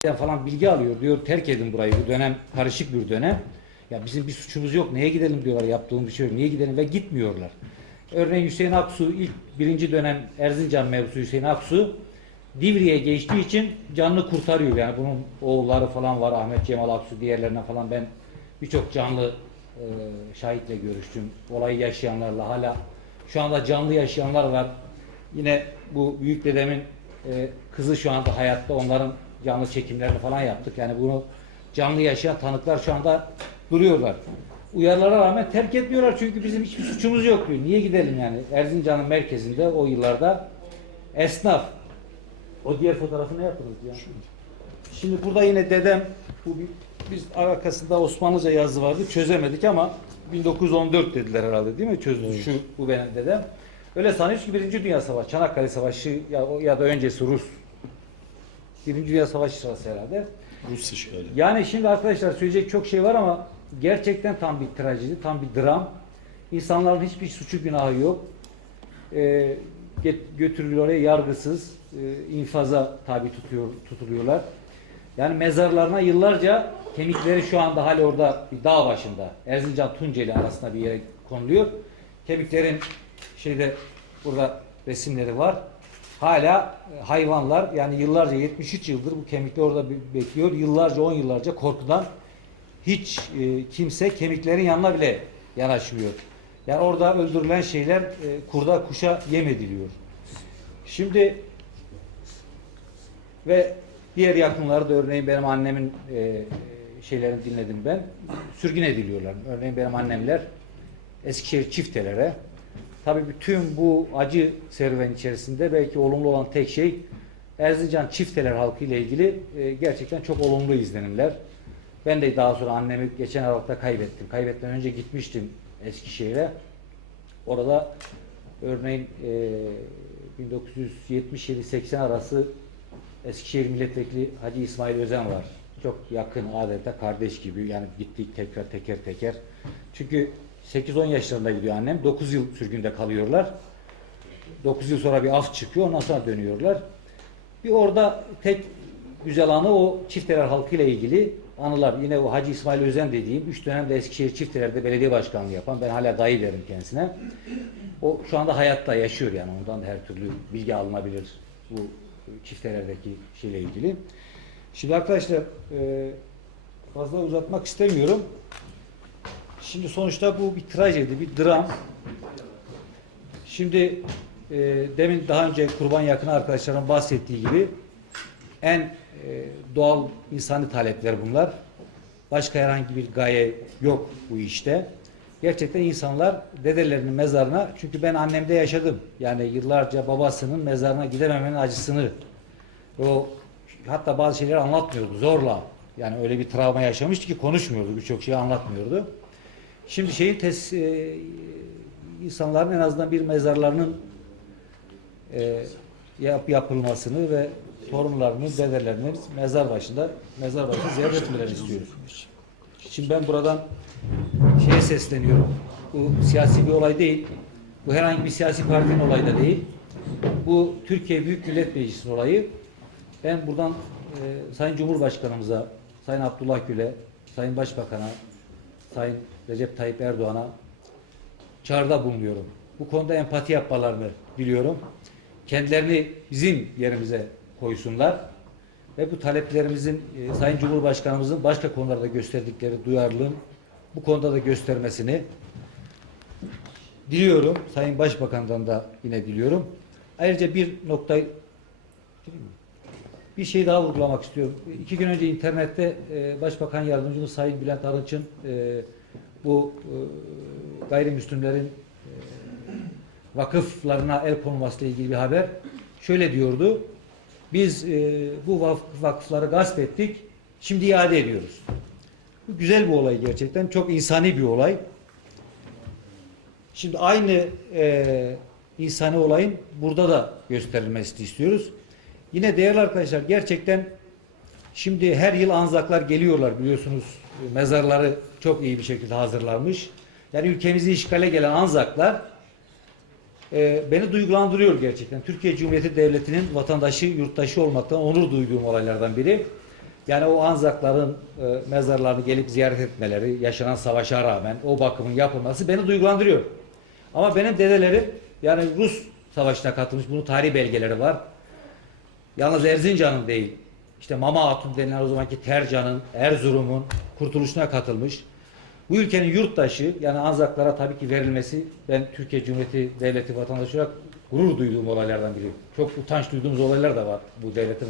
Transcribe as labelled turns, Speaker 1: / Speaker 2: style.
Speaker 1: falan bilgi alıyor. Diyor terk edin burayı. Bu dönem karışık bir dönem. Ya bizim bir suçumuz yok. Neye gidelim diyorlar. Yaptığımız bir şey yok. Niye gidelim ve gitmiyorlar. Örneğin Hüseyin Aksu ilk birinci dönem Erzincan mevzusu Hüseyin Aksu Divri'ye geçtiği için canını kurtarıyor. Yani bunun oğulları falan var. Ahmet Cemal Aksu diğerlerine falan ben birçok canlı e, şahitle görüştüm. Olayı yaşayanlarla hala şu anda canlı yaşayanlar var. Yine bu büyük dedemin e, kızı şu anda hayatta. Onların canlı çekimlerini falan yaptık. Yani bunu canlı yaşayan tanıklar şu anda duruyorlar. Uyarılara rağmen terk etmiyorlar çünkü bizim hiçbir suçumuz yok diyor. Niye gidelim yani? Erzincan'ın merkezinde o yıllarda esnaf. O diğer fotoğrafı ne yapınız ya? Şimdi burada yine dedem bu biz arkasında Osmanlıca yazı vardı çözemedik ama 1914 dediler herhalde değil mi? Çözdü şu bu benim dedem. Öyle sanıyoruz ki Birinci Dünya Savaşı, Çanakkale Savaşı ya, ya da öncesi Rus. Birinci Dünya Savaşı sırası herhalde.
Speaker 2: Rus işgali.
Speaker 1: Yani şimdi arkadaşlar söyleyecek çok şey var ama gerçekten tam bir trajedi, tam bir dram. İnsanların hiçbir suçu günahı yok. Get- götürülüyor oraya yargısız, e, infaza tabi tutuyor, tutuluyorlar. Yani mezarlarına yıllarca kemikleri şu anda hala orada bir dağ başında. Erzincan Tunceli arasında bir yere konuluyor. Kemiklerin şeyde burada resimleri var. Hala e, hayvanlar yani yıllarca 73 yıldır bu kemikler orada be- bekliyor. Yıllarca 10 yıllarca korkudan hiç e, kimse kemiklerin yanına bile yanaşmıyor. Yani orada öldürülen şeyler e, kurda kuşa yem ediliyor. Şimdi ve diğer yakınları da örneğin benim annemin e, şeylerini dinledim ben. Sürgün ediliyorlar. Örneğin benim annemler Eskişehir çiftelere. Tabii bütün bu acı serüven içerisinde belki olumlu olan tek şey Erzincan çifteler halkı ile ilgili e, gerçekten çok olumlu izlenimler. Ben de daha sonra annemi geçen Aralık'ta kaybettim. Kaybetmeden önce gitmiştim Eskişehir'e. Orada örneğin e, 1977-80 arası Eskişehir Milletvekili Hacı İsmail Özen var. Çok yakın adeta kardeş gibi yani gittik tekrar teker teker. Çünkü 8-10 yaşlarında gidiyor annem. 9 yıl sürgünde kalıyorlar. 9 yıl sonra bir af çıkıyor ondan sonra dönüyorlar. Bir orada tek güzel anı o çifteler halkıyla ilgili anılar. Yine o Hacı İsmail Özen dediğim 3 dönemde Eskişehir çiftelerde belediye başkanlığı yapan ben hala dayı derim kendisine. O şu anda hayatta yaşıyor yani ondan da her türlü bilgi alınabilir bu çiftelerdeki şeyle ilgili. Şimdi arkadaşlar e, fazla uzatmak istemiyorum. Şimdi sonuçta bu bir trajedi, bir dram. Şimdi e, demin daha önce kurban yakın arkadaşlarım bahsettiği gibi en e, doğal insani talepler bunlar. Başka herhangi bir gaye yok bu işte. Gerçekten insanlar dedelerinin mezarına, çünkü ben annemde yaşadım. Yani yıllarca babasının mezarına gidememenin acısını. O hatta bazı şeyleri anlatmıyordu zorla. Yani öyle bir travma yaşamıştı ki konuşmuyordu, birçok şeyi anlatmıyordu. Şimdi şeyin tes, e, insanların en azından bir mezarlarının e, yap, yapılmasını ve torunlarının, dedelerinin mezar başında mezar başında ziyaret etmelerini istiyoruz. Şimdi ben buradan şeye sesleniyorum. Bu siyasi bir olay değil. Bu herhangi bir siyasi partinin olayı da değil. Bu Türkiye Büyük Millet Meclisi'nin olayı. Ben buradan e, Sayın Cumhurbaşkanımıza, Sayın Abdullah Gül'e, Sayın Başbakan'a, Sayın Recep Tayyip Erdoğan'a çağrıda bulunuyorum. Bu konuda empati yapmalarını diliyorum. Kendilerini bizim yerimize koysunlar ve bu taleplerimizin e, Sayın Cumhurbaşkanımızın başka konularda gösterdikleri duyarlılığın bu konuda da göstermesini diliyorum. Sayın Başbakan'dan da yine diliyorum. Ayrıca bir noktayı bir şey daha vurgulamak istiyorum. İki gün önce internette e, Başbakan Yardımcımız Sayın Bülent Arınç'ın e, bu e, gayrimüslimlerin e, vakıflarına el konulmasıyla ilgili bir haber. Şöyle diyordu. Biz e, bu vakıf, vakıfları gasp ettik. Şimdi iade ediyoruz. Bu güzel bir olay gerçekten. Çok insani bir olay. Şimdi aynı e, insani olayın burada da gösterilmesini istiyoruz. Yine değerli arkadaşlar gerçekten şimdi her yıl Anzaklar geliyorlar biliyorsunuz. Mezarları çok iyi bir şekilde hazırlanmış. Yani ülkemizi işgale gelen Anzaklar e, beni duygulandırıyor gerçekten. Türkiye Cumhuriyeti Devleti'nin vatandaşı, yurttaşı olmaktan onur duyduğum olaylardan biri. Yani o Anzakların e, mezarlarını gelip ziyaret etmeleri, yaşanan savaşa rağmen o bakımın yapılması beni duygulandırıyor. Ama benim dedelerim yani Rus savaşına katılmış, bunun tarihi belgeleri var. Yalnız Erzincan'ın değil, işte Mama Hatun denilen o zamanki Tercan'ın, Erzurum'un kurtuluşuna katılmış. Bu ülkenin yurttaşı yani Anzaklara tabii ki verilmesi ben Türkiye Cumhuriyeti Devleti vatandaşı olarak gurur duyduğum olaylardan biri. Çok utanç duyduğumuz olaylar da var bu devletin